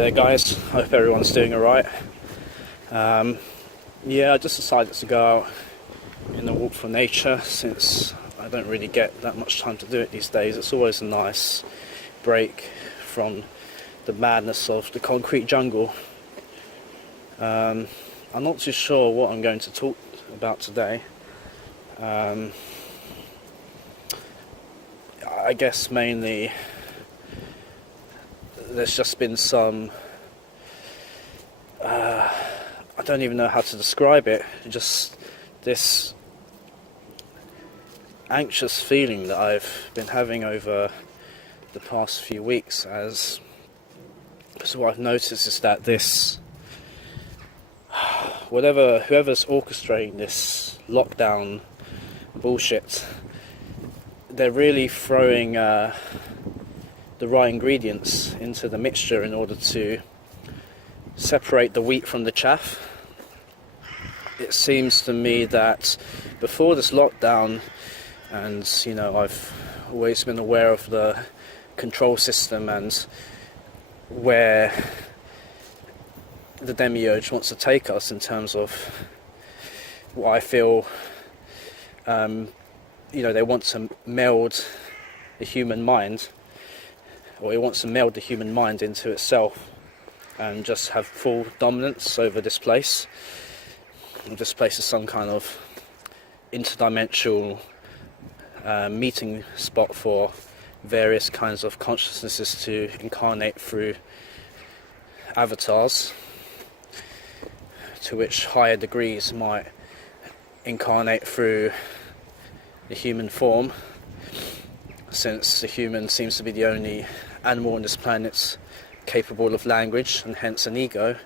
there guys, hope everyone's doing alright. Yeah, I just decided to go out in a walk for nature since I don't really get that much time to do it these days. It's always a nice break from the madness of the concrete jungle. I'm not too sure what I'm going to talk about today. I guess mainly there's just been some I don't even know how to describe it, just this anxious feeling that I've been having over the past few weeks, as what I've noticed is that whoever's orchestrating this lockdown bullshit, they're really throwing the right ingredients into the mixture in order to separate the wheat from the chaff. It seems to me that before this lockdown, and I've always been aware of the control system and where the demiurge wants to take us in terms of what I feel, they want to meld the human mind, or he wants to meld the human mind into itself and just have full dominance over this place. This place is some kind of interdimensional meeting spot for various kinds of consciousnesses to incarnate through avatars, to which higher degrees might incarnate through the human form, since the human seems to be the only animal on this planet capable of language, and hence an ego,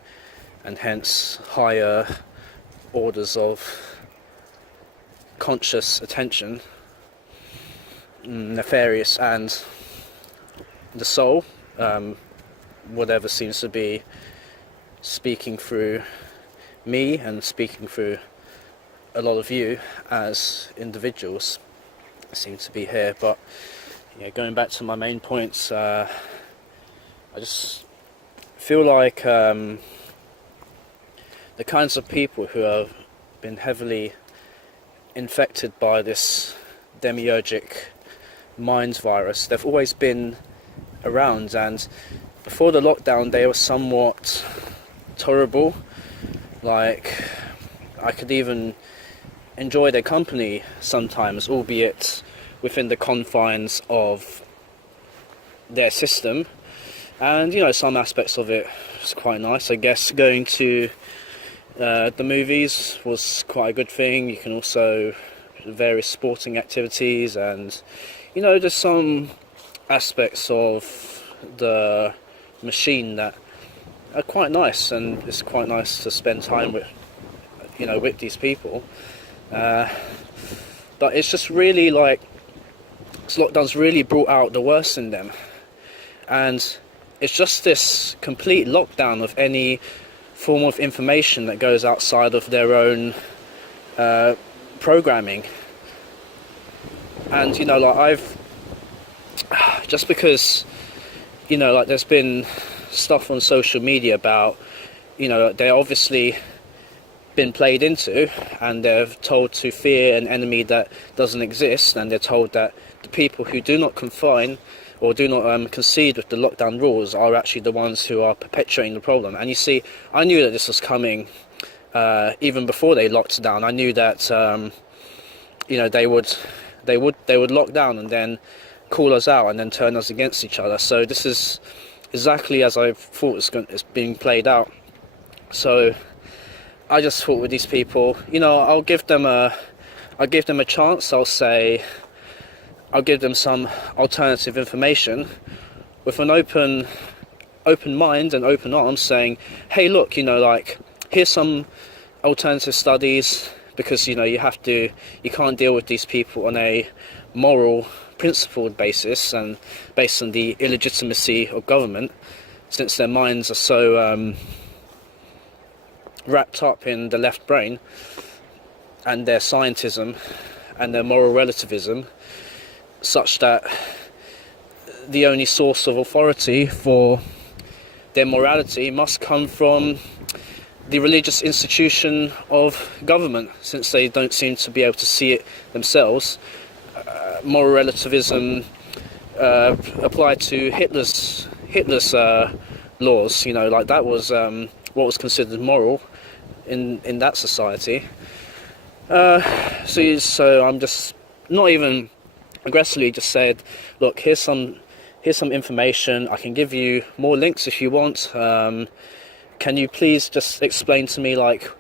and hence higher orders of conscious attention, nefarious, and the soul, whatever seems to be speaking through me and speaking through a lot of you as individuals seem to be here. But going back to my main points, I just feel like the kinds of people who have been heavily infected by this demiurgic mind virus, they've always been around, and before the lockdown they were somewhat tolerable. Like, I could even enjoy their company sometimes, albeit within the confines of their system, and some aspects of it was quite nice. I guess going to the movies was quite a good thing. You can also various sporting activities, and there's some aspects of the machine that are quite nice, and it's quite nice to spend time with with these people. But it's just really like this lockdown's really brought out the worst in them, and it's just this complete lockdown of any form of information that goes outside of their own programming. And I've just because there's been stuff on social media about they're obviously been played into, and they're told to fear an enemy that doesn't exist, and they're told that the people who do not confine or do not concede with the lockdown rules are actually the ones who are perpetuating the problem. And you see, I knew that this was coming even before they locked down. I knew that they would lock down and then call us out and then turn us against each other. So this is exactly as I thought it's being played out. So I just thought with these people, I'll give them a chance. I'll give them some alternative information with an open mind and open arms, saying, hey, look, here's some alternative studies, because you can't deal with these people on a moral, principled basis and based on the illegitimacy of government, since their minds are so wrapped up in the left brain and their scientism and their moral relativism, such that the only source of authority for their morality must come from the religious institution of government, since they don't seem to be able to see it themselves. Moral relativism applied to Hitler's laws. Like that was what was considered moral in that society. So I'm just not even aggressively just said, look, here's some information. I can give you more links if you want. Can you please just explain to me, like,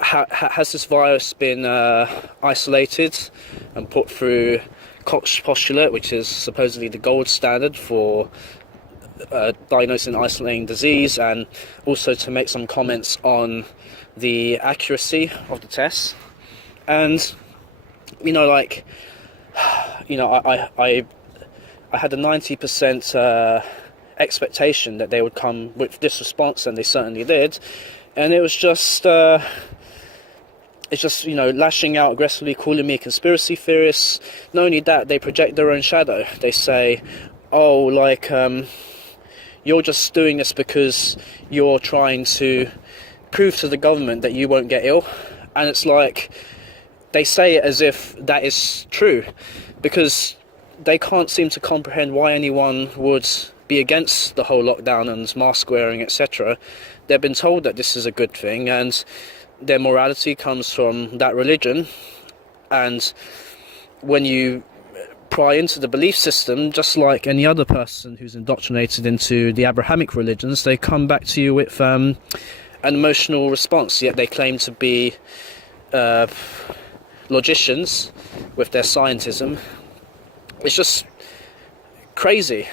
has this virus been isolated and put through Koch's postulate, which is supposedly the gold standard for diagnosing and isolating disease, and also to make some comments on the accuracy of the tests. And I had a 90% expectation that they would come with this response, and they certainly did. And it was just lashing out aggressively, calling me a conspiracy theorist. Not only that, they project their own shadow. They say, oh, like, you're just doing this because you're trying to prove to the government that you won't get ill. And it's like, they say it as if that is true, because they can't seem to comprehend why anyone would be against the whole lockdown and mask wearing, etc. They've been told that this is a good thing, and their morality comes from that religion. And when you pry into the belief system, just like any other person who's indoctrinated into the Abrahamic religions, they come back to you with an emotional response. Yet they claim to be logicians with their scientism. It's just crazy.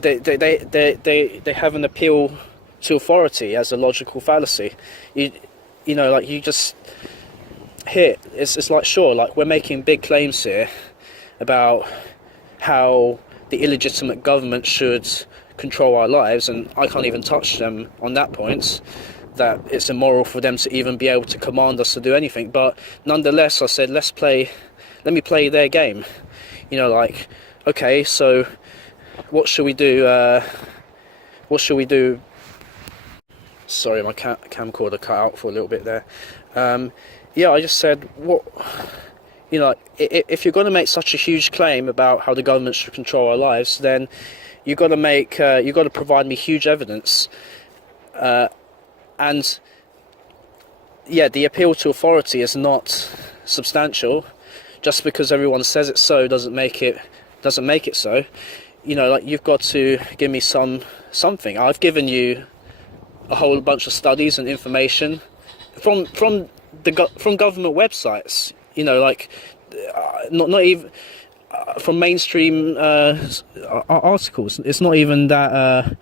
They have an appeal to authority as a logical fallacy. You just here. It's like, sure, like, we're making big claims here about how the illegitimate government should control our lives, and I can't even touch them on that point, that it's immoral for them to even be able to command us to do anything. But nonetheless, I said, let me play their game. Okay, so what should we do? Sorry, my camcorder cut out for a little bit there. I just said, if you're going to make such a huge claim about how the government should control our lives, then you've got to provide me huge evidence. And the appeal to authority is not substantial. Just because everyone says it so doesn't make it so. You've got to give me something. I've given you a whole bunch of studies and information from government websites. Not even from mainstream articles. It's not even that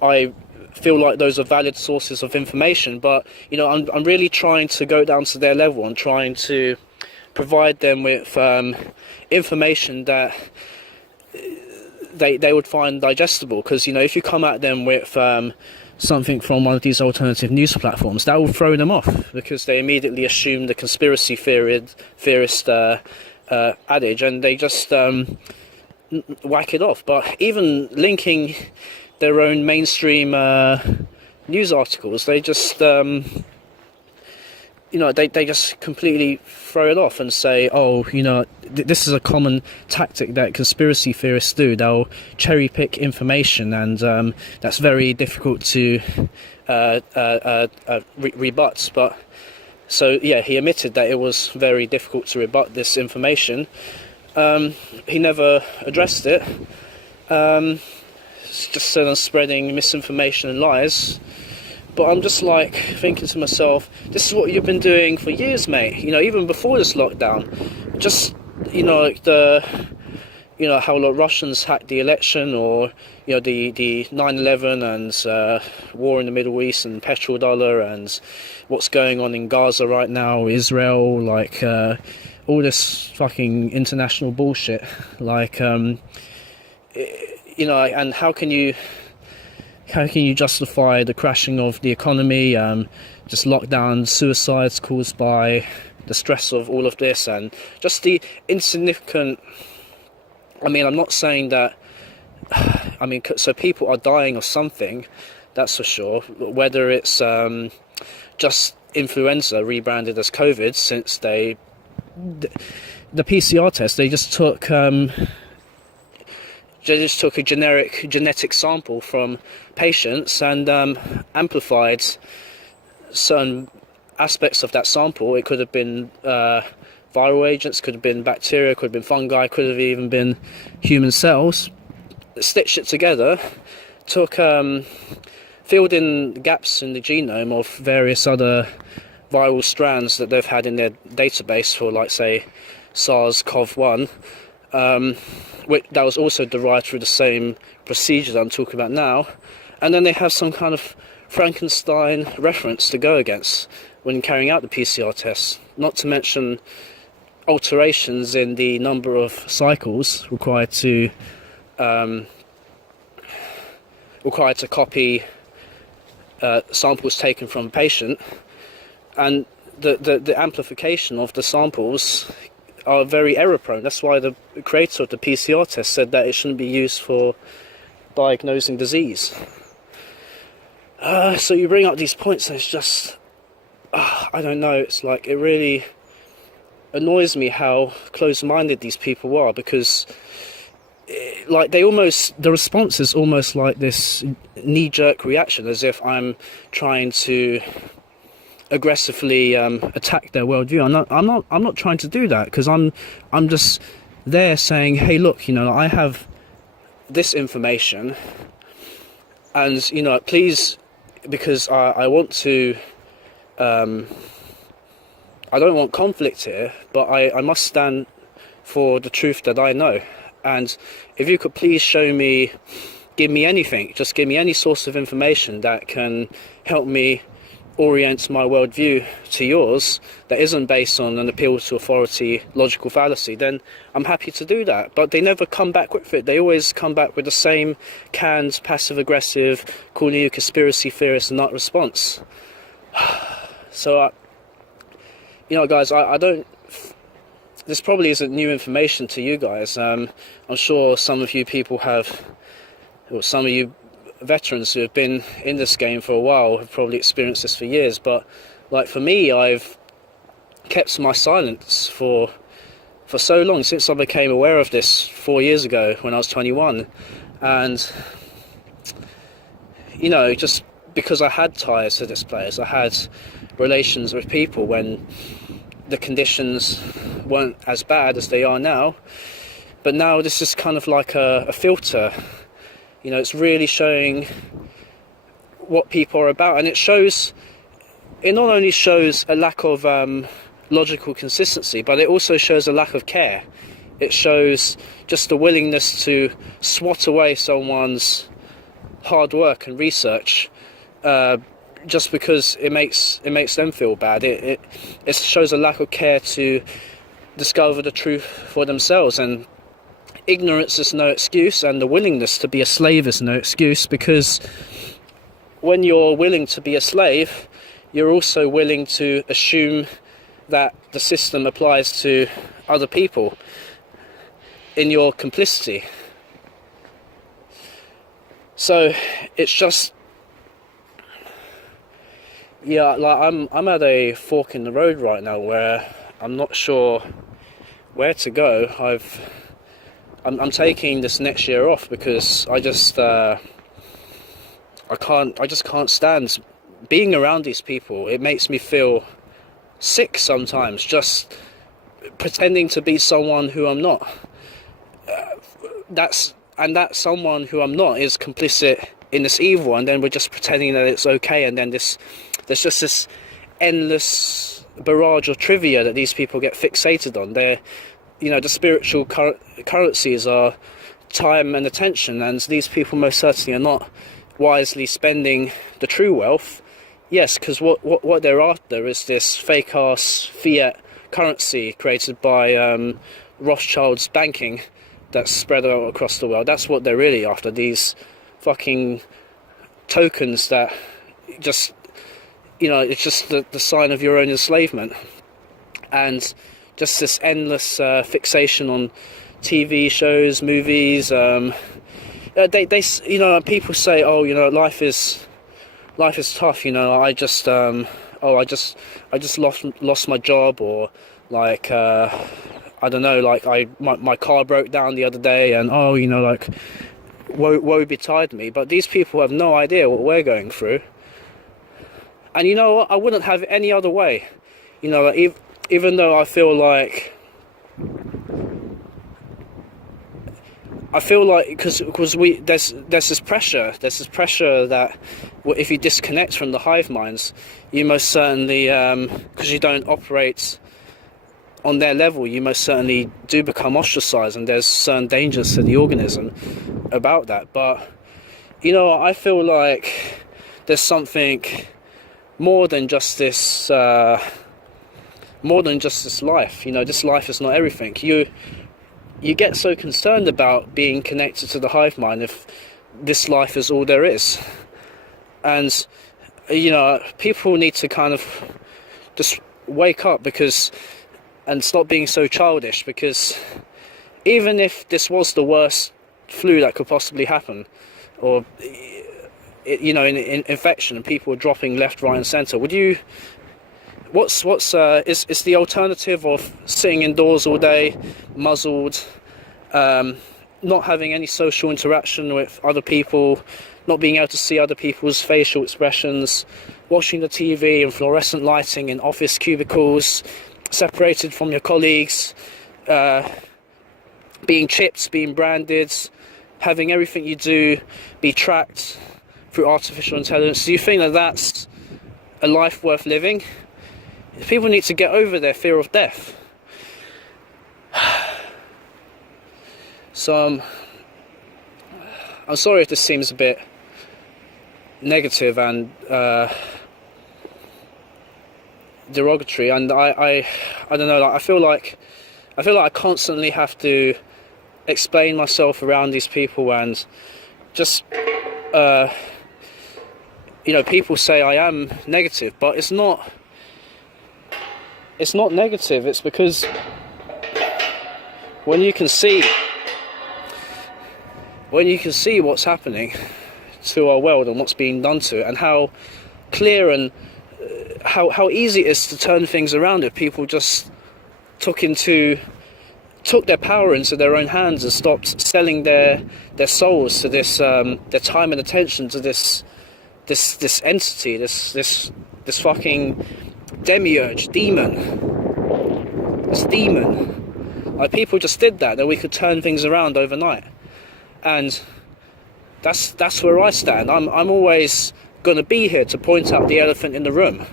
I feel like those are valid sources of information, but I'm really trying to go down to their level. I'm trying to provide them with information that they would find digestible, because if you come at them with something from one of these alternative news platforms, that will throw them off, because they immediately assume the conspiracy theorist adage, and they just whack it off. But even linking their own mainstream news articles, they just they just completely throw it off and say, this is a common tactic that conspiracy theorists do. They'll cherry pick information, and that's very difficult to rebut. But so he admitted that it was very difficult to rebut this information. He never addressed it. Just said I'm spreading misinformation and lies. But I'm just like thinking to myself, this is what you've been doing for years, mate. Even before this lockdown. Just how the Russians hacked the election, or the 9/11 and war in the Middle East and petrodollar, and what's going on in Gaza right now, Israel, all this fucking international bullshit. And how can you justify the crashing of the economy, just lockdowns, suicides caused by the stress of all of this, and just the insignificant... I'm not saying that I mean, so people are dying of something, that's for sure. Whether it's just influenza rebranded as COVID, since the PCR test, they just took a genetic sample from patients and amplified certain aspects of that sample. It could have been viral agents, could have been bacteria, could have been fungi, could have even been human cells. Stitched it together, filled in gaps in the genome of various other viral strands that they've had in their database for, like, say, SARS-CoV-1, that was also derived through the same procedure that I'm talking about now, and then they have some kind of Frankenstein reference to go against when carrying out the PCR tests, not to mention alterations in the number of cycles required to copy samples taken from a patient, and the amplification of the samples are very error prone. That's why the creator of the PCR test said that it shouldn't be used for diagnosing disease. So you bring up these points and it's just, I don't know, it's like, it really annoys me how close-minded these people are, because like the response is almost like this knee-jerk reaction, as if I'm trying to aggressively attack their worldview. I'm not trying to do that, because I'm just there saying, hey, look, I have this information, and please, because I want to I don't want conflict here, but I must stand for the truth that I know. And if you could please give me anything, just give me any source of information that can help me orient my worldview to yours, that isn't based on an appeal to authority, logical fallacy, then I'm happy to do that. But they never come back with it. They always come back with the same canned, passive-aggressive, calling you conspiracy theorist nut response. So, guys, I don't... This probably isn't new information to you guys. I'm sure some of you people some of you veterans who have been in this game for a while have probably experienced this for years. But, like, for me, I've kept my silence for so long, since I became aware of this 4 years ago when I was 21. And, just because I had ties to this place, I had relations with people when the conditions weren't as bad as they are now. But now this is kind of like a filter. It's really showing what people are about, and it not only shows a lack of logical consistency, but it also shows a lack of care. It shows just the willingness to swat away someone's hard work and research just because it makes them feel bad. It shows a lack of care to discover the truth for themselves, and ignorance is no excuse, and the willingness to be a slave is no excuse, because when you're willing to be a slave, you're also willing to assume that the system applies to other people in your complicity. So it's just, like, I'm at a fork in the road right now where I'm not sure where to go. I'm taking this next year off because I just can't stand being around these people. It makes me feel sick sometimes, just pretending to be someone who I'm not. That someone who I'm not is complicit in this evil, and then we're just pretending that it's okay, and then there's just this endless barrage of trivia that these people get fixated on. The spiritual currencies are time and attention, and these people most certainly are not wisely spending the true wealth. Yes, because what they're after is this fake-ass fiat currency created by Rothschild's banking that's spread out across the world. That's what they're really after, these fucking tokens that just, it's just the sign of your own enslavement. And just this endless fixation on TV shows, movies, you know, people say, oh, you know, life is tough. You know, I just lost my job, or like I don't know, like my car broke down the other day, and oh, you know, like woe betide me. But these people have no idea what we're going through. And you know what? I wouldn't have it any other way. You know, like, even though I feel like because there's this pressure that if you disconnect from the hive minds, you most certainly, because you don't operate on their level, you most certainly do become ostracized, and there's certain dangers to the organism about that. But you know, I feel like there's something more than just this life. You know, this life is not everything. You get so concerned about being connected to the hive mind if this life is all there is. And you know, people need to kind of just wake up and stop being so childish, because even if this was the worst flu that could possibly happen, or you know, in infection, and people are dropping left, right and centre, would you, what's is the alternative of sitting indoors all day, muzzled, not having any social interaction with other people, not being able to see other people's facial expressions, watching the TV and fluorescent lighting in office cubicles, separated from your colleagues, being chipped, being branded, having everything you do be tracked through artificial intelligence? Do you think that that's a life worth living? People need to get over their fear of death. So I'm sorry if this seems a bit negative and derogatory, and I don't know, like I feel like I constantly have to explain myself around these people, and just you know, people say I am negative, but it's not negative. It's because when you can see what's happening to our world and what's being done to it, and how clear and how easy it is to turn things around if people just took their power into their own hands and stopped selling their souls to this, their time and attention to this entity, this fucking demiurge, this demon. Like, people just did that we could turn things around overnight. And that's where I stand. I'm always going to be here to point out the elephant in the room.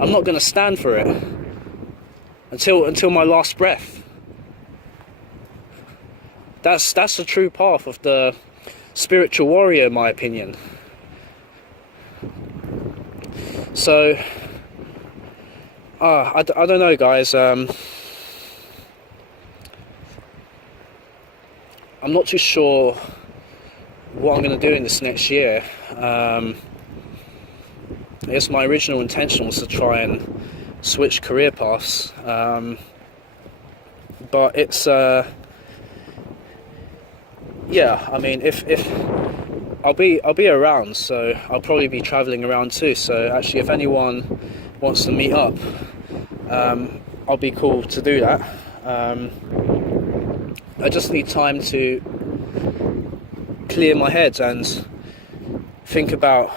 I'm not going to stand for it until my last breath. That's the true path of the spiritual warrior, in my opinion. So I don't know, guys. I'm not too sure what I'm going to do in this next year. I guess my original intention was to try and switch career paths, but it's yeah, I mean, if I'll be around, so I'll probably be travelling around too. So actually, if anyone wants to meet up, I'll be cool to do that. I just need time to clear my head and think about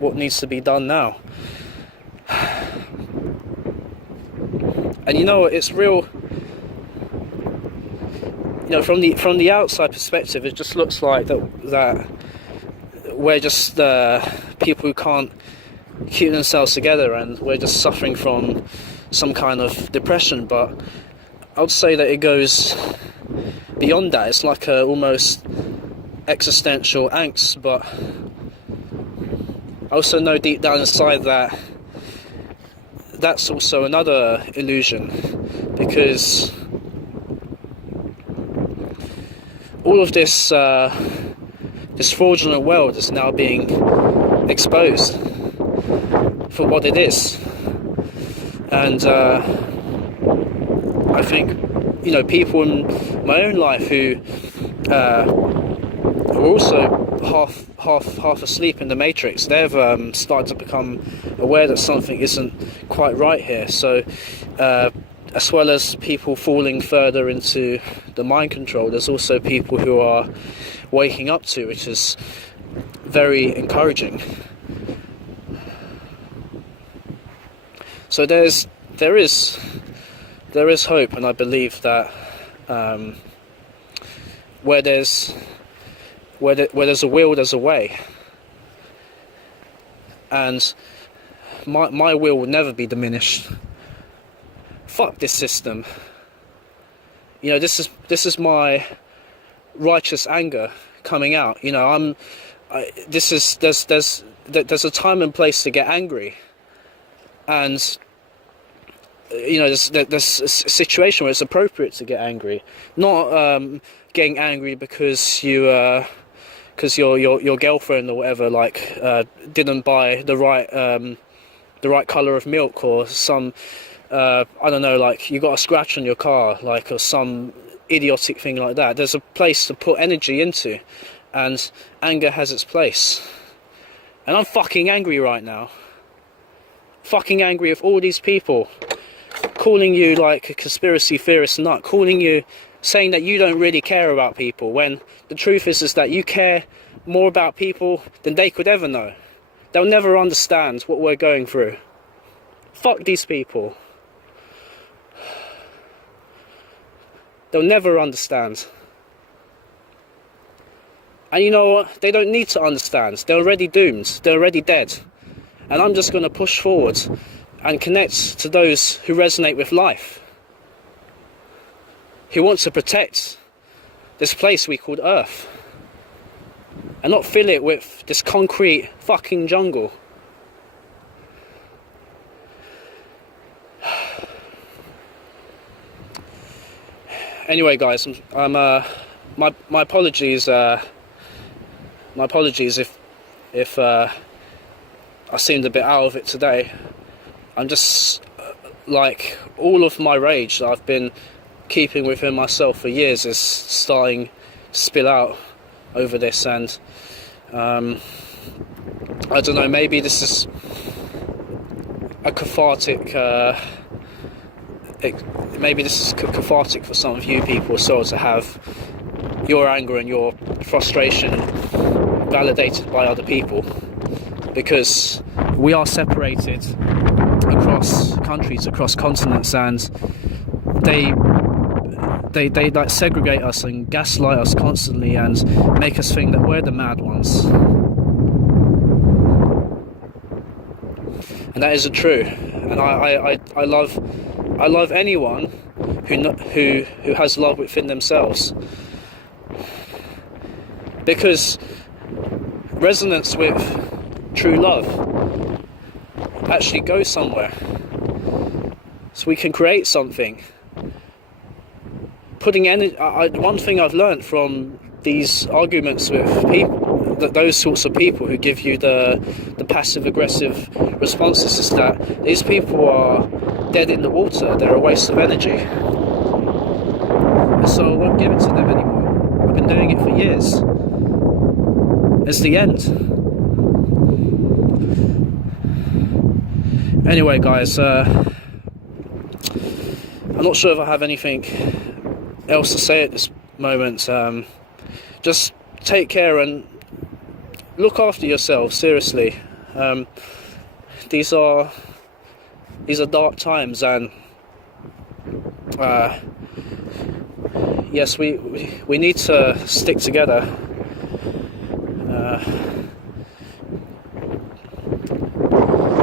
what needs to be done now. And you know, it's real. You know, from the outside perspective, it just looks like that we're just people who can't keep themselves together, and we're just suffering from some kind of depression. But I would say that it goes beyond that. It's like a almost existential angst. But I also know deep down inside that that's also another illusion, because all of this this fraudulent world is now being exposed for what it is. And I think, you know, people in my own life who we're also half asleep in the matrix. They've started to become aware that something isn't quite right here. So as well as people falling further into the mind control, there's also people who are waking up to, which is very encouraging. So there is hope, and I believe that where there's a will, there's a way, and my will never be diminished. Fuck this system. You know, this is my righteous anger coming out. You know, there's a time and place to get angry, and you know, there's a situation where it's appropriate to get angry, not getting angry because your girlfriend or whatever didn't buy the right color of milk, or some I don't know, like you got a scratch on your car, like, or some idiotic thing like that. There's a place to put energy into, and anger has its place. And I'm fucking angry right now. Fucking angry with all these people calling you like a conspiracy theorist nut, calling you, saying that you don't really care about people, when the truth is that you care more about people than they could ever know. They'll never understand what we're going through. Fuck these people. They'll never understand. And you know what? They don't need to understand. They're already doomed. They're already dead. And I'm just going to push forward and connect to those who resonate with life, who want to protect this place we call Earth, and not fill it with this concrete fucking jungle. Anyway, guys, my apologies. My apologies if I seemed a bit out of it today. I'm just like, all of my rage that I've been keeping within myself for years is starting to spill out over this, and I don't know, maybe this is a cathartic. Maybe this is cathartic for some of you people, so to have your anger and your frustration validated by other people, because we are separated across countries, across continents, and they like segregate us and gaslight us constantly and make us think that we're the mad ones, and that isn't true. And I love anyone who has love within themselves, because resonance with true love actually goes somewhere, so we can create something. Putting energy. One thing I've learned from these arguments with people, that those sorts of people who give you the passive aggressive responses, is that these people are dead in the water. They're a waste of energy, and so I won't give it to them anymore. I've been doing it for years. It's the end. Anyway, guys, I'm not sure if I have anything else to say at this moment. Just take care and look after yourself, seriously. These are dark times, and yes, we need to stick together.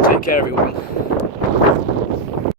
Take care, everyone.